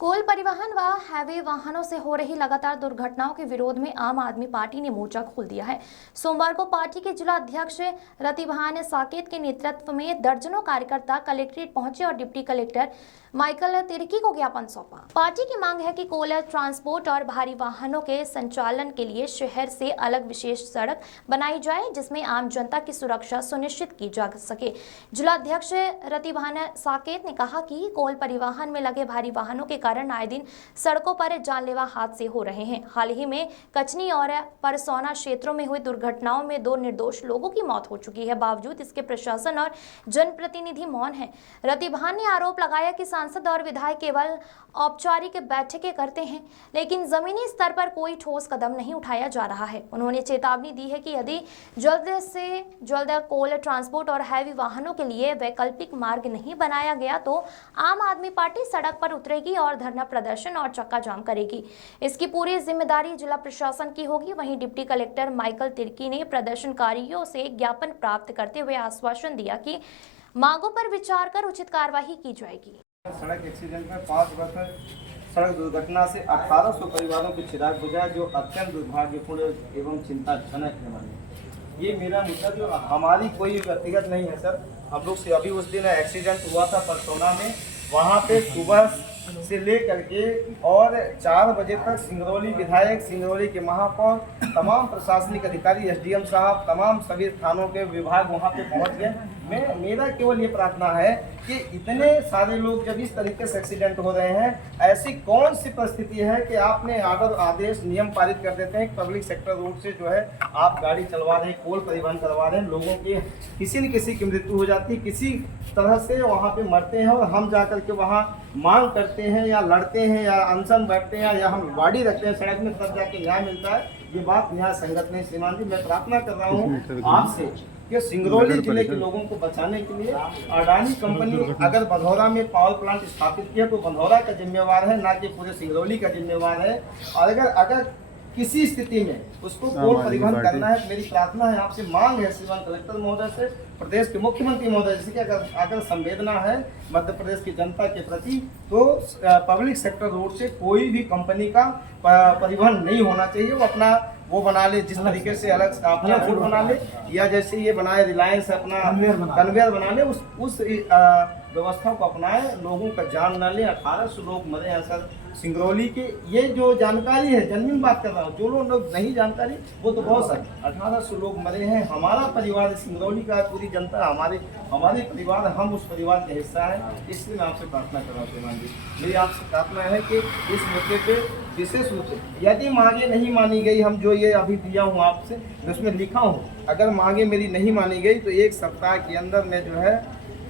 कोल परिवहन व हैवी वाहनों से हो रही लगातार दुर्घटनाओं के विरोध में आम आदमी पार्टी ने मोर्चा खोल दिया है। सोमवार को पार्टी के जिला अध्यक्ष रतिभान साकेत के नेतृत्व में दर्जनों कार्यकर्ता कलेक्ट्रेट पहुंचे और डिप्टी कलेक्टर माइकल तिर्की को ज्ञापन सौंपा। पार्टी की मांग है कि कोल ट्रांसपोर्ट और भारी वाहनों के संचालन के लिए शहर से अलग विशेष सड़क बनाई जाए, जिसमें आम जनता की सुरक्षा सुनिश्चित की जा सके। जिला अध्यक्ष रतिभान साकेत ने कहा कि कोल परिवहन में लगे भारी वाहनों के कारण आए दिन सड़कों पर जानलेवा हादसे हो रहे हैं। हाल ही में कचनी और परसौना क्षेत्रों में हुई दुर्घटनाओं में 2 निर्दोष लोगों की मौत हो चुकी है। बावजूद इसके प्रशासन और जनप्रतिनिधि मौन है। रतिभान ने आरोप लगाया कि सांसद और विधायक केवल औपचारिक बैठकें करते हैं, लेकिन जमीनी स्तर पर कोई ठोस कदम नहीं उठाया जा रहा है। उन्होंने चेतावनी दी है कि यदि जल्द से जल्द कोल ट्रांसपोर्ट और हैवी वाहनों के लिए वैकल्पिक मार्ग नहीं बनाया गया तो आम आदमी पार्टी सड़क पर उतरेगी और धरना प्रदर्शन और चक्का जाम करेगी। इसकी पूरी जिम्मेदारी जिला प्रशासन की होगी। वहीं डिप्टी कलेक्टर माइकल तिर्की ने प्रदर्शनकारियों से ज्ञापन प्राप्त करते हुए आश्वासन दिया कि मांगों पर विचार कर उचित कार्रवाई की जाएगी। सड़क एक्सीडेंट में 5 वर्ष सड़क दुर्घटना से 1800 परिवारों के चिराग बुझा, जो अत्यंत दुर्भाग्यपूर्ण एवं चिंताजनक है। ये मेरा मुद्दा जो हमारी कोई व्यक्तिगत नहीं है सर। हम लोग से अभी उस दिन एक्सीडेंट हुआ था परसौना में, वहाँ पे सुबह से लेकर के और 4 बजे तक सिंगरौली विधायक, सिंगरौली के महापौर, तमाम प्रशासनिक अधिकारी, एसडीएम साहब, तमाम सभी थानों के विभाग वहाँ पे पहुँच गए। मेरा केवल ये प्रार्थना है कि इतने सारे लोग जब इस तरीके से एक्सीडेंट हो रहे हैं, ऐसी कौन सी परिस्थिति है कि आपने ऑर्डर, आदेश, नियम पारित कर देते हैं। पब्लिक सेक्टर रूट से जो है आप गाड़ी चलवा रहे हैं, कोल परिवहन करवा रहे हैं, लोगों की किसी न किसी की मृत्यु हो जाती है, किसी तरह से वहाँ पे मरते हैं, और हम जाकर के वहाँ मांग करते हैं या लड़ते हैं या अनशन बैठते हैं या हम गाड़ी रखते हैं सड़क में, तब जाके न्याय मिलता है। ये बात न्याय संगत नहीं। श्रीमान जी, मैं प्रार्थना कर रहा हूँ आपसे कि सिंगरौली जिले के लोगों को बचाने के लिए अडानी कंपनी अगर बंधौरा में पावर प्लांट स्थापित किया तो बंधौरा का जिम्मेवार है, ना कि पूरे सिंगरौली का जिम्मेवार है। और अगर किसी स्थिति में उसको कोल परिवहन करना है, मेरी प्रार्थना है आपसे, मांग है श्रीमान कलेक्टर महोदय से, प्रदेश के मुख्यमंत्री महोदय से कि अगर संवेदना है मध्य प्रदेश की जनता के प्रति, तो पब्लिक सेक्टर रोड से कोई भी कंपनी का परिवहन नहीं होना चाहिए। वो अपना वो बना ले, जिस तरीके से अलग अपना फूड बना ले, या जैसे ये बनाए रिलायंस अपना कन्वेयर बना ले, उस व्यवस्था को अपनाए, लोगों का जान न ले। 1800 लोग मरे हैं सर सिंगरौली के। ये जो जानकारी है, जेन्युइन बात कर रहा हूँ, जो लोग नहीं जानकारी वो तो बहुत सर 1800 लोग मरे हैं। हमारा परिवार सिंगरौली का, पूरी जनता हमारे परिवार, हम उस परिवार का हिस्सा है। इसलिए मैं आपसे प्रार्थना कर रहा हूँ श्रीमान जी, मेरी आपसे प्रार्थना है कि इस मुद्दे पे विशेष रूप से यदि मांगे नहीं मानी गई, हम जो ये अभी दिया हूँ आपसे, मैं उसमें लिखा हूँ, अगर मांगे मेरी नहीं मानी गई तो 1 सप्ताह के अंदर में जो है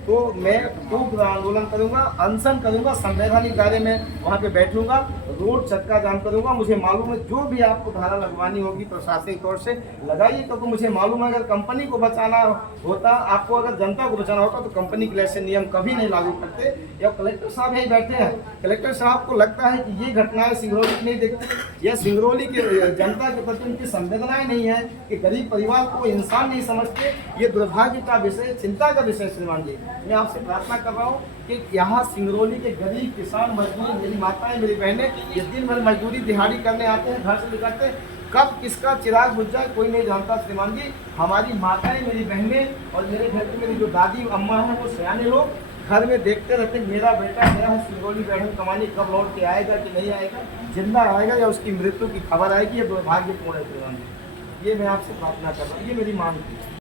तो मैं तीव्र आंदोलन करूंगा, अनशन करूंगा, संवैधानिक दायरे में वहाँ पे बैठूंगा, रोड चक्का जाम करूंगा। मुझे मालूम है जो भी आपको धारा लगवानी होगी प्रशासनिक तौर से लगाइए, क्योंकि मुझे मालूम है अगर कंपनी को बचाना होता, आपको अगर जनता को बचाना होता तो कंपनी के ऐसे नियम कभी नहीं लागू करते। या कलेक्टर साहब यही बैठे हैं, कलेक्टर साहब को लगता है कि ये घटनाएं सिंगरौली की नहीं देखते, या सिंगरौली के जनता के प्रति उनकी संवेदनाएं नहीं है, कि गरीब परिवार को इंसान नहीं समझते। ये दुर्भाग्य का विषय, चिंता का विषय श्रीमान जी। मैं आपसे प्रार्थना कर रहा हूँ कि यहाँ सिंगरौली के गरीब किसान, मजदूर, मेरी माताएं, मेरी बहनें, ये दिन भर मजदूरी दिहाड़ी करने आते हैं, घर से निकलते, कब किसका चिराग बुझ जाए कोई नहीं जानता श्रीमान जी। हमारी माताएं, मेरी बहनें और मेरे घर की मेरी जो दादी अम्मा हैं, वो सयाने लोग घर में देखते रहते, मेरा बेटा गया है सिंगरौली बैठन कमाने, कब लौट के आएगा कि नहीं आएगा, जिंदा आएगा या उसकी मृत्यु की खबर आएगी। ये दुर्भाग्यपूर्ण है श्रीमान जी। ये मैं आपसे प्रार्थना कर रहा हूँ, ये मेरी मांग थी।